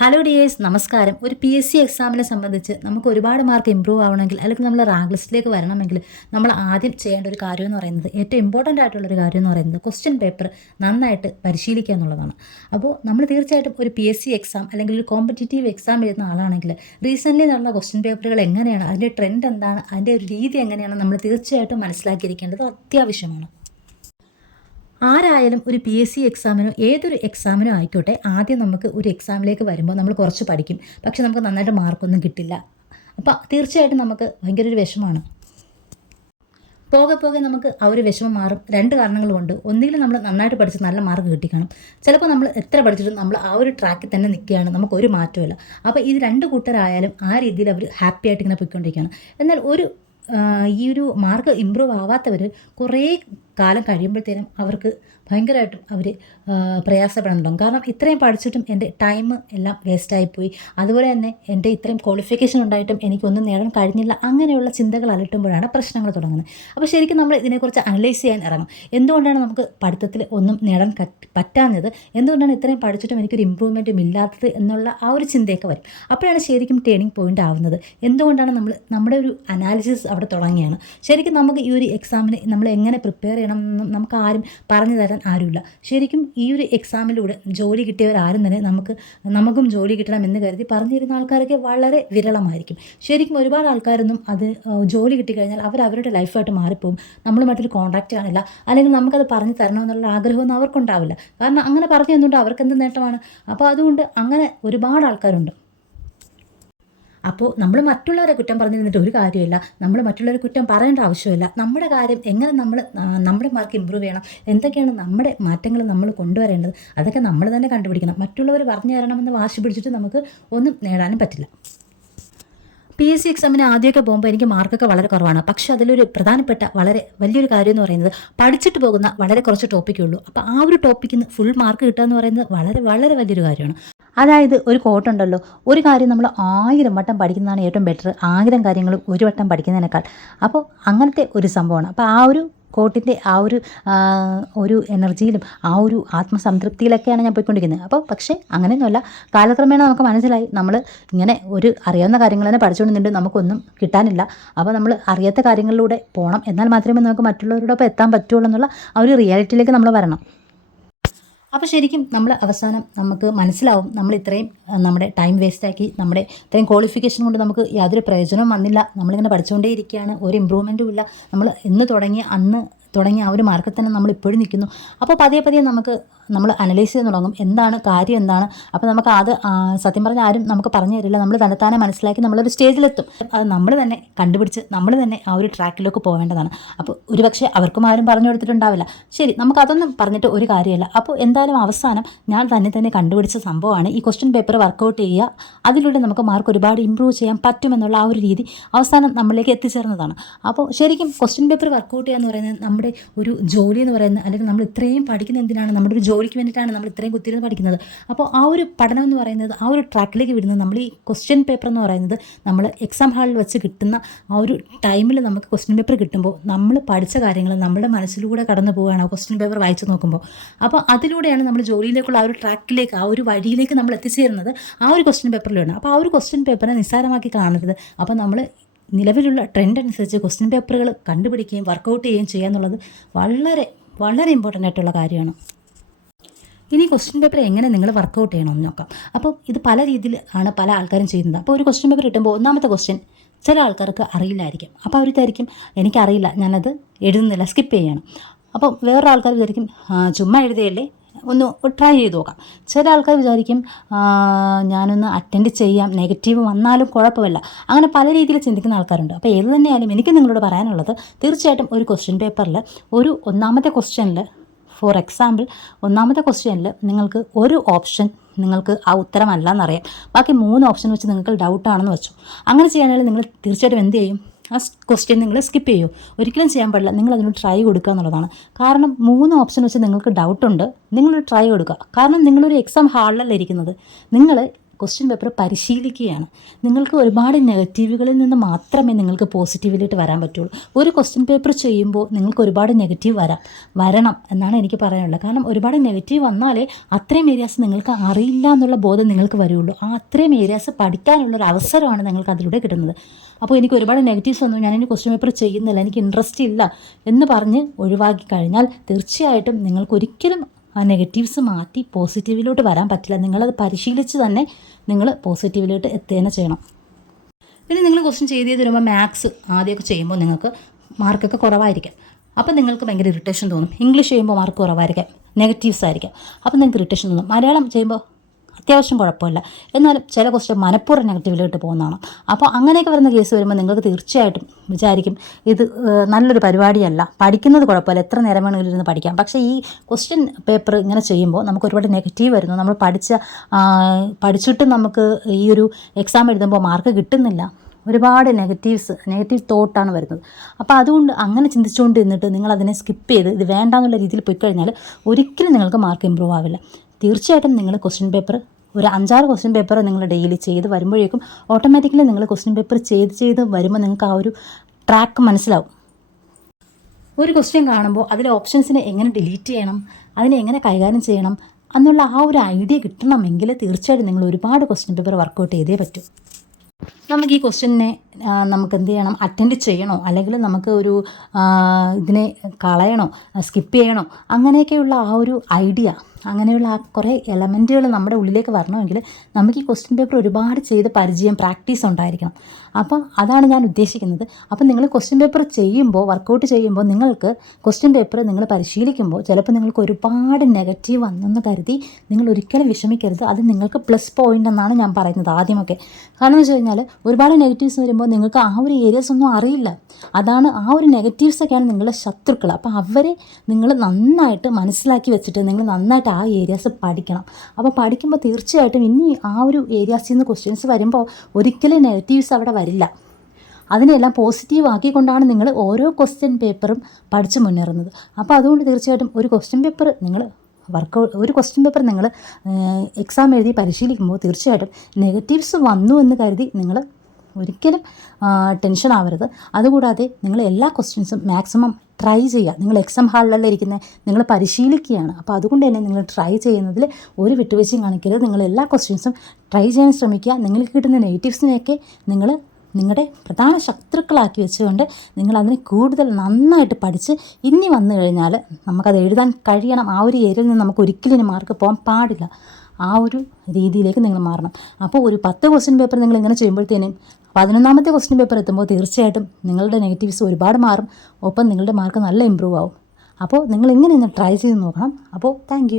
Hello dears, നമസ്കാരം. ഒരു PSC എക്സാമിനെ സംബന്ധിച്ച് നമുക്ക് ഒരുപാട് മാർക്ക് ഇമ്പ്രൂവ് ആവണമെങ്കിൽ അല്ലെങ്കിൽ നമ്മൾ റാങ്ക് ലിസ്റ്റിലേക്ക് വരണമെങ്കിൽ നമ്മൾ ആദ്യം ചെയ്യേണ്ട ഒരു കാര്യം എന്ന് പറയുന്നത്, ഏറ്റവും ഇമ്പോർട്ടൻ്റ് ആയിട്ടുള്ളൊരു കാര്യം എന്ന് പറയുന്നത് ക്വസ്റ്റ്യൻ പേപ്പർ നന്നായിട്ട് പരിശീലിക്കുക എന്നുള്ളതാണ്. അപ്പോൾ നമ്മൾ തീർച്ചയായിട്ടും ഒരു PSC എക്സാം അല്ലെങ്കിൽ ഒരു കോമ്പറ്റേറ്റീവ് എക്സാം എഴുതുന്ന ആളാണെങ്കിൽ റീസെൻ്റ്ലി നടന്ന ക്വസ്റ്റ്യൻ പേപ്പറുകൾ എങ്ങനെയാണ്, അതിൻ്റെ ട്രെൻഡ് എന്താണ്, അതിൻ്റെ ഒരു രീതി എങ്ങനെയാണ് നമ്മൾ തീർച്ചയായിട്ടും മനസ്സിലാക്കിയിരിക്കേണ്ടത് അത്യാവശ്യമാണ്. ആരായാലും ഒരു PSC എക്സാമിനോ ഏതൊരു എക്സാമിനോ ആയിക്കോട്ടെ, ആദ്യം നമുക്ക് ഒരു എക്സാമിലേക്ക് വരുമ്പോൾ നമ്മൾ കുറച്ച് പഠിക്കും, പക്ഷെ നമുക്ക് നന്നായിട്ട് മാർക്കൊന്നും കിട്ടില്ല. അപ്പോൾ തീർച്ചയായിട്ടും നമുക്ക് ഭയങ്കര ഒരു വിഷമമാണ്. പോകെ പോകെ നമുക്ക് ആ ഒരു വിഷമം മാറും. രണ്ട് കാരണങ്ങൾ കൊണ്ട്. ഒന്നുകിൽ നമ്മൾ നന്നായിട്ട് പഠിച്ച് നല്ല മാർക്ക് കിട്ടിക്കണം, ചിലപ്പോൾ നമ്മൾ എത്ര പഠിച്ചിട്ടും നമ്മൾ ആ ഒരു ട്രാക്കിൽ തന്നെ നിൽക്കുകയാണ്, നമുക്കൊരു മാറ്റമില്ല. അപ്പോൾ ഇത് രണ്ട് കൂട്ടരായാലും ആ രീതിയിൽ അവർ ഹാപ്പി ആയിട്ട് ഇങ്ങനെ പോയിക്കൊണ്ടിരിക്കുകയാണ്. എന്നാൽ ഈ ഒരു മാർക്ക് ഇമ്പ്രൂവ് ആവാത്തവർ കുറേ കാലം കഴിയുമ്പോഴത്തേനും അവർക്ക് ഭയങ്കരമായിട്ടും അവർ പ്രയാസപ്പെടുന്നുണ്ടാകും. കാരണം ഇത്രയും പഠിച്ചിട്ടും എൻ്റെ ടൈം എല്ലാം വേസ്റ്റായിപ്പോയി, അതുപോലെ തന്നെ എൻ്റെ ഇത്രയും ക്വാളിഫിക്കേഷൻ ഉണ്ടായിട്ടും എനിക്കൊന്നും നേടാൻ കഴിഞ്ഞില്ല, അങ്ങനെയുള്ള ചിന്തകൾ അലട്ടുമ്പോഴാണ് പ്രശ്നങ്ങൾ തുടങ്ങുന്നത്. അപ്പോൾ ശരിക്കും നമ്മൾ ഇതിനെക്കുറിച്ച് അനലൈസ് ചെയ്യാൻ ഇറങ്ങും. എന്തുകൊണ്ടാണ് നമുക്ക് പഠിത്തത്തിൽ ഒന്നും നേടാൻ പറ്റാഞ്ഞത്, എന്തുകൊണ്ടാണ് ഇത്രയും പഠിച്ചിട്ടും എനിക്കൊരു ഇമ്പ്രൂവ്മെൻറ്റും ഇല്ലാത്തത് എന്നുള്ള ആ ഒരു ചിന്തയൊക്കെ വരും. അപ്പോഴാണ് ശരിക്കും ടേണിംഗ് പോയിൻ്റ് ആവുന്നത്. എന്തുകൊണ്ടാണ് നമ്മുടെ ഒരു അനാലിസിസ് അവിടെ തുടങ്ങിയാണ്. ശരിക്കും നമുക്ക് ഈ ഒരു എക്സാമിന് നമ്മൾ എങ്ങനെ പ്രിപ്പയർ ചെയ്യണം എന്നും നമുക്ക് ആരും പറഞ്ഞു തരാൻ ആരുമില്ല. ശരിക്കും ഈ ഒരു എക്സാമിലൂടെ ജോലി കിട്ടിയവരാരും തന്നെ നമുക്കും ജോലി കിട്ടണം എന്ന് കരുതി പറഞ്ഞു തരുന്ന ആൾക്കാരൊക്കെ വളരെ വിരളമായിരിക്കും. ശരിക്കും ഒരുപാട് ആൾക്കാരൊന്നും അത് ജോലി കിട്ടിക്കഴിഞ്ഞാൽ അവരുടെ ലൈഫായിട്ട് മാറിപ്പോകും. നമ്മളുമായിട്ടൊരു കോൺടാക്റ്റ് കാണില്ല, അല്ലെങ്കിൽ നമുക്കത് പറഞ്ഞു തരണമെന്നുള്ള ആഗ്രഹമൊന്നും അവർക്കുണ്ടാവില്ല. കാരണം അങ്ങനെ പറഞ്ഞു തന്നുകൊണ്ട് അവർക്ക് എന്ത് നേട്ടമാണ്? അപ്പോൾ അതുകൊണ്ട് അങ്ങനെ ഒരുപാട് ആൾക്കാരുണ്ട്. അപ്പോൾ നമ്മൾ മറ്റുള്ളവരെ കുറ്റം പറഞ്ഞിരുന്നിട്ട് ഒരു കാര്യമില്ല, നമ്മൾ മറ്റുള്ളവരെ കുറ്റം പറയേണ്ട ആവശ്യമില്ല. നമ്മുടെ കാര്യം എങ്ങനെ നമ്മുടെ മാർക്ക് ഇമ്പ്രൂവ് ചെയ്യണം, എന്തൊക്കെയാണ് നമ്മുടെ മാറ്റങ്ങൾ നമ്മൾ കൊണ്ടുവരേണ്ടത്, അതൊക്കെ നമ്മൾ തന്നെ കണ്ടുപിടിക്കണം. മറ്റുള്ളവർ പറഞ്ഞു തരണമെന്ന് വാശി പിടിച്ചിട്ട് നമുക്ക് ഒന്നും നേടാനും പറ്റില്ല. PSC എക്സാമിന് ആദ്യമൊക്കെ പോകുമ്പോൾ എനിക്ക് മാർക്കൊക്കെ വളരെ കുറവാണ്. പക്ഷേ അതിലൊരു പ്രധാനപ്പെട്ട വളരെ വലിയൊരു കാര്യം എന്ന് പറയുന്നത്, പഠിച്ചിട്ട് പോകുന്ന വളരെ കുറച്ച് ടോപ്പിക്കേ ഉള്ളൂ. അപ്പോൾ ആ ഒരു ടോപ്പിക്കിൽ നിന്ന് ഫുൾ മാർക്ക് കിട്ടുക എന്ന് പറയുന്നത് വളരെ വളരെ വലിയൊരു കാര്യമാണ്. അതായത് ഒരു കോട്ടുണ്ടല്ലോ, ഒരു കാര്യം നമ്മൾ 1000 വട്ടം പഠിക്കുന്നതാണ് ഏറ്റവും ബെറ്റർ, 1000 കാര്യങ്ങളും ഒരു വട്ടം പഠിക്കുന്നതിനേക്കാൾ. അപ്പോൾ അങ്ങനത്തെ ഒരു സംഭവമാണ്. അപ്പോൾ ആ ഒരു കോട്ടിൻ്റെ ആ ഒരു എനർജിയിലും ആ ഒരു ആത്മസംതൃപ്തിയിലൊക്കെയാണ് ഞാൻ പോയിക്കൊണ്ടിരിക്കുന്നത്. അപ്പോൾ പക്ഷേ അങ്ങനെയൊന്നുമല്ല, കാലക്രമേണ നമുക്ക് മനസ്സിലായി നമ്മൾ ഇങ്ങനെ അറിയാവുന്ന കാര്യങ്ങൾ തന്നെ പഠിച്ചുകൊണ്ടിരുന്നുണ്ട്, നമുക്കൊന്നും കിട്ടാനില്ല. അപ്പോൾ നമ്മൾ അറിയാത്ത കാര്യങ്ങളിലൂടെ പോകണം, എന്നാൽ മാത്രമേ നമുക്ക് മറ്റുള്ളവരോടൊപ്പം എത്താൻ പറ്റുള്ളൂ എന്നുള്ള ആ ഒരു റിയാലിറ്റിയിലേക്ക് നമ്മൾ വരണം. അപ്പോൾ ശരിക്കും നമ്മൾ അവസാനം നമുക്ക് മനസ്സിലാവും, നമ്മൾ ഇത്രയും നമ്മുടെ ടൈം വേസ്റ്റാക്കി, നമ്മുടെ ഇത്രയും ക്വാളിഫിക്കേഷൻ കൊണ്ട് നമുക്ക് യാതൊരു പ്രയോജനവും വന്നില്ല, നമ്മളിങ്ങനെ പഠിച്ചുകൊണ്ടേ ഇരിക്കുകയാണ്, ഒരു ഇമ്പ്രൂവ്മെൻറ്റും ഇല്ല, നമ്മൾ അന്ന് തുടങ്ങി ആ ഒരു മാർക്കിൽ തന്നെ നമ്മൾ ഇപ്പോഴും നിൽക്കുന്നു. അപ്പോൾ പതിയെ നമ്മൾ അനലൈസ് ചെയ്യാൻ തുടങ്ങും, എന്താണ് കാര്യം, എന്താണ്. അപ്പോൾ നമുക്ക് സത്യം പറഞ്ഞാൽ ആരും നമുക്ക് പറഞ്ഞു തരില്ല, നമ്മൾ തന്നെത്താനെ മനസ്സിലാക്കി നമ്മളൊരു സ്റ്റേജിലെത്തും. അത് നമ്മൾ തന്നെ കണ്ടുപിടിച്ച് നമ്മൾ തന്നെ ആ ഒരു ട്രാക്കിലേക്ക് പോവേണ്ടതാണ്. അപ്പോൾ ഒരുപക്ഷെ അവർക്കും ആരും പറഞ്ഞു കൊടുത്തിട്ടുണ്ടാവില്ല. ശരി, നമുക്കതൊന്നും പറഞ്ഞിട്ട് ഒരു കാര്യമില്ല. അപ്പോൾ എന്തായാലും അവസാനം ഞാൻ തന്നെ കണ്ടുപിടിച്ച സംഭവമാണ് ഈ ക്വസ്റ്റ്യൻ പേപ്പർ വർക്കൗട്ട് ചെയ്യുക, അതിലൂടെ നമുക്ക് മാർക്ക് ഒരുപാട് ഇമ്പ്രൂവ് ചെയ്യാൻ പറ്റുമെന്നുള്ള ആ ഒരു രീതി അവസാനം നമ്മളിലേക്ക് എത്തിച്ചേർന്നതാണ്. അപ്പോൾ ശരിക്കും ക്വസ്റ്റ്യൻ പേപ്പർ വർക്കൗട്ട് ചെയ്യുക എന്ന് പറയുന്നത് നമ്മുടെ ഒരു ജോലി എന്ന് പറയുന്നത്, അല്ലെങ്കിൽ നമ്മൾ ഇത്രയും പഠിക്കുന്ന എന്തിനാണ്, നമ്മുടെ ഒരു ജോലിക്ക് വേണ്ടിയിട്ടാണ് നമ്മൾ ഇത്രയും കുത്തിയിരുന്ന് പഠിക്കുന്നത്. അപ്പോൾ ആ ഒരു പഠനം എന്ന് പറയുന്നത്, ആ ഒരു ട്രാക്കിലേക്ക് വിടുന്നത്, നമ്മൾ ഈ ക്വസ്റ്റ്യൻ പേപ്പർ എന്ന് പറയുന്നത് നമ്മൾ എക്സാം ഹാളിൽ വെച്ച് കിട്ടുന്ന ആ ഒരു ടൈമിൽ നമുക്ക് ക്വസ്റ്റ്യൻ പേപ്പർ കിട്ടുമ്പോൾ നമ്മൾ പഠിച്ച കാര്യങ്ങൾ നമ്മുടെ മനസ്സിലൂടെ കടന്നു പോവുകയാണ് ആ ക്വസ്റ്റ്യൻ പേപ്പർ വായിച്ച് നോക്കുമ്പോൾ. അപ്പോൾ അതിലൂടെയാണ് നമ്മൾ ജോലിയിലേക്കുള്ള ആ ഒരു ട്രാക്കിലേക്ക്, ആ ഒരു വഴിയിലേക്ക് നമ്മൾ എത്തിച്ചേരുന്നത് ആ ഒരു ക്വസ്റ്റ്യൻ പേപ്പറിലാണ്. അപ്പോൾ ആ ഒരു ക്വസ്റ്റ്യൻ പേപ്പറിനെ നിസ്സാരമാക്കി കാണരുത്. അപ്പോൾ നമ്മൾ നിലവിലുള്ള ട്രെൻഡ് അനുസരിച്ച് ക്വസ്റ്റ്യൻ പേപ്പറുകൾ കണ്ടുപിടിക്കുകയും വർക്കൗട്ട് ചെയ്യുകയും ചെയ്യുക എന്നുള്ളത് വളരെ വളരെ ഇമ്പോർട്ടൻ്റ് ആയിട്ടുള്ള കാര്യമാണ്. ഇനി ക്വസ്റ്റ്യൻ പേപ്പർ എങ്ങനെ നിങ്ങൾ വർക്കൗട്ട് ചെയ്യണമെന്ന് നോക്കാം. അപ്പോൾ ഇത് പല രീതിയിൽ ആണ് പല ആൾക്കാരും ചെയ്യുന്നത്. അപ്പോൾ ഒരു ക്വസ്റ്റ്യൻ പേപ്പർ കിട്ടുമ്പോൾ ഒന്നാമത്തെ ക്വസ്റ്റ്യൻ ചില ആൾക്കാർക്ക് അറിയില്ലായിരിക്കും. അപ്പോൾ അവർ വിചാരിക്കും എനിക്കറിയില്ല, ഞാനത് എഴുതുന്നില്ല, സ്കിപ്പ് ചെയ്യണം. അപ്പോൾ വേറൊരു ആൾക്കാർ വിചാരിക്കും ചുമ്മാ എഴുതിയല്ലേ, ഒന്ന് ട്രൈ ചെയ്ത് നോക്കാം. ചില ആൾക്കാർ വിചാരിക്കും ഞാനൊന്ന് അറ്റൻഡ് ചെയ്യാം, നെഗറ്റീവ് വന്നാലും കുഴപ്പമില്ല. അങ്ങനെ പല രീതിയിൽ ചിന്തിക്കുന്ന ആൾക്കാരുണ്ട്. അപ്പോൾ ഏത് തന്നെയായാലും എനിക്ക് നിങ്ങളോട് പറയാനുള്ളത്, തീർച്ചയായിട്ടും ഒരു ക്വസ്റ്റ്യൻ പേപ്പറിൽ ഒന്നാമത്തെ ക്വസ്റ്റ്യനിൽ, ഫോർ എക്സാമ്പിൾ ഒന്നാമത്തെ ക്വസ്റ്റ്യനിൽ നിങ്ങൾക്ക് ഒരു ഓപ്ഷൻ നിങ്ങൾക്ക് ആ ഉത്തരമല്ല എന്നറിയാം, ബാക്കി 3 ഓപ്ഷൻ വെച്ച് നിങ്ങൾക്ക് ഡൗട്ടാണെന്ന് വെച്ചു. അങ്ങനെ ചെയ്യാനാണെങ്കിൽ നിങ്ങൾ തീർച്ചയായിട്ടും എന്ത് ചെയ്യും, ആ ക്വസ്റ്റ്യൻ നിങ്ങൾ സ്കിപ്പ് ചെയ്യൂ. ഒരിക്കലും ചെയ്യാൻ പാടില്ല, നിങ്ങൾ അതിനൊരു ട്രൈ കൊടുക്കുക എന്നുള്ളതാണ്. കാരണം 3 ഓപ്ഷൻ വെച്ച് നിങ്ങൾക്ക് ഡൗട്ടുണ്ട്, നിങ്ങളൊരു ട്രൈ കൊടുക്കുക. കാരണം നിങ്ങളൊരു എക്സാം ഹാളിലല്ല ഇരിക്കുന്നത്, നിങ്ങൾ ക്വസ്റ്റ്യൻ പേപ്പർ പരിശീലിക്കുകയാണ്. നിങ്ങൾക്ക് ഒരുപാട് നെഗറ്റീവുകളിൽ നിന്ന് മാത്രമേ നിങ്ങൾക്ക് പോസിറ്റീവിലോട്ട് വരാൻ പറ്റുള്ളൂ. ഒരു ക്വസ്റ്റ്യൻ പേപ്പർ ചെയ്യുമ്പോൾ നിങ്ങൾക്ക് ഒരുപാട് നെഗറ്റീവ് വരണം എന്നാണ് എനിക്ക് പറയാനുള്ളത്. കാരണം ഒരുപാട് നെഗറ്റീവ് വന്നാലേ അത്രയും ഏരിയാസ് നിങ്ങൾക്ക് അറിയില്ല എന്നുള്ള ബോധം നിങ്ങൾക്ക് വരുള്ളൂ. ആ അത്രയും ഏരിയാസ് പഠിക്കാനുള്ളൊരു അവസരമാണ് നിങ്ങൾക്ക് അതിലൂടെ കിട്ടുന്നത്. അപ്പോൾ എനിക്ക് ഒരുപാട് നെഗറ്റീവ്സ് വന്നു, ഞാനിനി ക്വസ്റ്റ്യൻ പേപ്പർ ചെയ്യുന്നില്ല, എനിക്ക് ഇൻട്രസ്റ്റ് ഇല്ല എന്ന് പറഞ്ഞ് ഒഴിവാക്കി കഴിഞ്ഞാൽ തീർച്ചയായിട്ടും നിങ്ങൾക്കൊരിക്കലും ആ നെഗറ്റീവ്സ് മാറ്റി പോസിറ്റീവിലോട്ട് വരാൻ പറ്റില്ല. നിങ്ങളത് പരിശീലിച്ച് തന്നെ നിങ്ങൾ പോസിറ്റീവിലോട്ട് എത്തുകയാണ് ചെയ്യണം. പിന്നെ നിങ്ങൾ ക്വസ്റ്റ്യൻ ചെയ്ത് വരുമ്പോൾ മാത്സ് ആദ്യമൊക്കെ ചെയ്യുമ്പോൾ നിങ്ങൾക്ക് മാർക്കൊക്കെ കുറവായിരിക്കും. അപ്പോൾ നിങ്ങൾക്ക് ഭയങ്കര ഇറിറ്റേഷൻ തോന്നും. ഇംഗ്ലീഷ് ചെയ്യുമ്പോൾ മാർക്ക് കുറവായിരിക്കാം, നെഗറ്റീവ്സ് ആയിരിക്കാം, അപ്പോൾ നിങ്ങൾക്ക് ഇറിറ്റേഷൻ തോന്നും. മലയാളം ചെയ്യുമ്പോൾ അത്യാവശ്യം കുഴപ്പമില്ല, എന്നാലും ചില ക്വസ്റ്റ്യൻ മനഃപൂർവ്വം നെഗറ്റീവിലോട്ട് പോകുന്നതാണ്. അപ്പോൾ അങ്ങനെയൊക്കെ വരുന്ന കേസ് വരുമ്പോൾ നിങ്ങൾക്ക് തീർച്ചയായിട്ടും വിചാരിക്കും ഇത് നല്ലൊരു പരിപാടിയല്ല, പഠിക്കുന്നത് കുഴപ്പമില്ല, എത്ര നേരം വേണമെങ്കിലും ഇരുന്ന് പഠിക്കാം. പക്ഷേ ഈ ക്വസ്റ്റ്യൻ പേപ്പർ ഇങ്ങനെ ചെയ്യുമ്പോൾ നമുക്ക് ഒരുപാട് നെഗറ്റീവ് വരുന്നു. നമ്മൾ പഠിച്ചിട്ട് നമുക്ക് ഈ ഒരു എക്സാം എഴുതുമ്പോൾ മാർക്ക് കിട്ടുന്നില്ല. ഒരുപാട് നെഗറ്റീവ് തോട്ടാണ് വരുന്നത്. അപ്പോൾ അതുകൊണ്ട് അങ്ങനെ ചിന്തിച്ചുകൊണ്ട് നിന്നിട്ട് നിങ്ങളതിനെ സ്കിപ്പ് ചെയ്ത് ഇത് വേണ്ടാന്നുള്ള രീതിയിൽ പോയി കഴിഞ്ഞാൽ ഒരിക്കലും നിങ്ങൾക്ക് മാർക്ക് ഇമ്പ്രൂവ് ആവില്ല. തീർച്ചയായിട്ടും നിങ്ങൾ ക്വസ്റ്റ്യൻ പേപ്പർ ഒരു 5-6 ക്വസ്റ്റ്യൻ പേപ്പർ നിങ്ങൾ ഡെയിലി ചെയ്ത് വരുമ്പോഴേക്കും ഓട്ടോമാറ്റിക്കലി നിങ്ങൾ ക്വസ്റ്റ്യൻ പേപ്പർ ചെയ്ത് വരുമ്പോൾ നിങ്ങൾക്ക് ആ ഒരു ട്രാക്ക് മനസ്സിലാവും. ഒരു ക്വസ്റ്റ്യൻ കാണുമ്പോൾ അതിലെ ഓപ്ഷൻസിനെ എങ്ങനെ ഡിലീറ്റ് ചെയ്യണം, അതിനെ എങ്ങനെ കൈകാര്യം ചെയ്യണം എന്നുള്ള ആ ഒരു ഐഡിയ കിട്ടണമെങ്കിൽ തീർച്ചയായിട്ടും നിങ്ങൾ ഒരുപാട് ക്വസ്റ്റ്യൻ പേപ്പർ വർക്കൗട്ട് ചെയ്തേ പറ്റൂ. നമുക്ക് ഈ ക്വസ്റ്റ്യനെ നമുക്ക് എന്ത് ചെയ്യണം, അറ്റൻഡ് ചെയ്യണോ അല്ലെങ്കിൽ നമുക്ക് ഒരു ഇതിനെ കളയണോ, സ്കിപ്പ് ചെയ്യണോ, അങ്ങനെയൊക്കെയുള്ള ആ ഒരു ഐഡിയ, അങ്ങനെയുള്ള ആ കുറേ എലമെൻറ്റുകൾ നമ്മുടെ ഉള്ളിലേക്ക് വരണമെങ്കിൽ നമുക്ക് ഈ ക്വസ്റ്റ്യൻ പേപ്പർ ഒരുപാട് ചെയ്ത് പരിചയം, പ്രാക്ടീസ് ഉണ്ടായിരിക്കണം. അപ്പം അതാണ് ഞാൻ ഉദ്ദേശിക്കുന്നത്. അപ്പം നിങ്ങൾ ക്വസ്റ്റ്യൻ പേപ്പർ ചെയ്യുമ്പോൾ, വർക്കൗട്ട് ചെയ്യുമ്പോൾ, നിങ്ങൾക്ക് ക്വസ്റ്റ്യൻ പേപ്പർ നിങ്ങൾ പരിശീലിക്കുമ്പോൾ ചിലപ്പോൾ നിങ്ങൾക്ക് ഒരുപാട് നെഗറ്റീവ് വന്നെന്ന് കരുതി നിങ്ങൾ ഒരിക്കലും വിഷമിക്കരുത്. അത് നിങ്ങൾക്ക് പ്ലസ് പോയിൻ്റ് എന്നാണ് ഞാൻ പറയുന്നത് ആദ്യമൊക്കെ. കാരണം എന്ന് വെച്ച് കഴിഞ്ഞാൽ ഒരുപാട് നെഗറ്റീവ്സ് വരുമ്പോൾ നിങ്ങൾക്ക് ആ ഒരു ഏരിയാസ് ഒന്നും അറിയില്ല. അതാണ് ആ ഒരു നെഗറ്റീവ്സൊക്കെയാണ് നിങ്ങളുടെ ശത്രുക്കൾ. അപ്പോൾ അവരെ നിങ്ങൾ നന്നായിട്ട് മനസ്സിലാക്കി വെച്ചിട്ട് നിങ്ങൾ നന്നായിട്ട് ആ ഏരിയാസ് പഠിക്കണം. അപ്പോൾ പഠിക്കുമ്പോൾ തീർച്ചയായിട്ടും ഇനി ആ ഒരു ഏരിയാസിൽ നിന്ന് ക്വസ്റ്റ്യൻസ് വരുമ്പോൾ ഒരിക്കലും നെഗറ്റീവ്സ് അവിടെ വരില്ല. അതിനെല്ലാം പോസിറ്റീവ് ആക്കിക്കൊണ്ടാണ് നിങ്ങൾ ഓരോ ക്വസ്റ്റ്യൻ പേപ്പറും പഠിച്ച് മുന്നേറുന്നത്. അപ്പോൾ അതുകൊണ്ട് തീർച്ചയായിട്ടും ഒരു ക്വസ്റ്റ്യൻ പേപ്പർ നിങ്ങൾ എക്സാം എഴുതി പരിശീലിക്കുമ്പോൾ തീർച്ചയായിട്ടും നെഗറ്റീവ്സ് വന്നു എന്ന് കരുതി നിങ്ങൾ ഒരിക്കലും ടെൻഷൻ ആവരുത്. അതുകൂടാതെ നിങ്ങൾ എല്ലാ ക്വസ്റ്റ്യൻസും മാക്സിമം ട്രൈ ചെയ്യുക. നിങ്ങൾ എക്സാം ഹാളിലല്ലേ ഇരിക്കുന്നത്, നിങ്ങൾ പരിശീലിക്കുകയാണ്. അപ്പോൾ അതുകൊണ്ട് തന്നെ നിങ്ങൾ ട്രൈ ചെയ്യുന്നതിൽ ഒരു വിട്ടുവീഴ്ചയും കാണിക്കരുത്. നിങ്ങൾ എല്ലാ ക്വസ്റ്റ്യൻസും ട്രൈ ചെയ്യാൻ ശ്രമിക്കുക. നിങ്ങൾക്ക് കിട്ടുന്ന നെഗറ്റീവ്സിനെയൊക്കെ നിങ്ങൾ നിങ്ങളുടെ പ്രധാന ശത്രുക്കളാക്കി വെച്ചുകൊണ്ട് നിങ്ങളതിനെ കൂടുതൽ നന്നായിട്ട് പഠിച്ച് ഇനി വന്നു കഴിഞ്ഞാൽ നമുക്കത് എഴുതാൻ കഴിയണം. ആ ഒരു ഏരിയയിൽ നിന്ന് നമുക്ക് ഒരിക്കലും മാർക്ക് പോകാൻ പാടില്ല. ആ ഒരു രീതിയിലേക്ക് നിങ്ങൾ മാറണം. അപ്പോൾ ഒരു 10 ക്വസ്റ്റ്യൻ പേപ്പർ നിങ്ങൾ ഇങ്ങനെ ചെയ്യുമ്പോഴത്തേനും 11ാമത്തെ ക്വസ്റ്റ്യൻ പേപ്പർ എത്തുമ്പോൾ തീർച്ചയായിട്ടും നിങ്ങളുടെ നെഗറ്റീവ്സ് ഒരുപാട് മാറും. ഒപ്പം നിങ്ങളുടെ മാർക്ക് നല്ല ഇമ്പ്രൂവ് ആവും. അപ്പോൾ നിങ്ങൾ ഇങ്ങനെ ഒന്ന് ട്രൈ ചെയ്ത് നോക്കണം. അപ്പോൾ താങ്ക്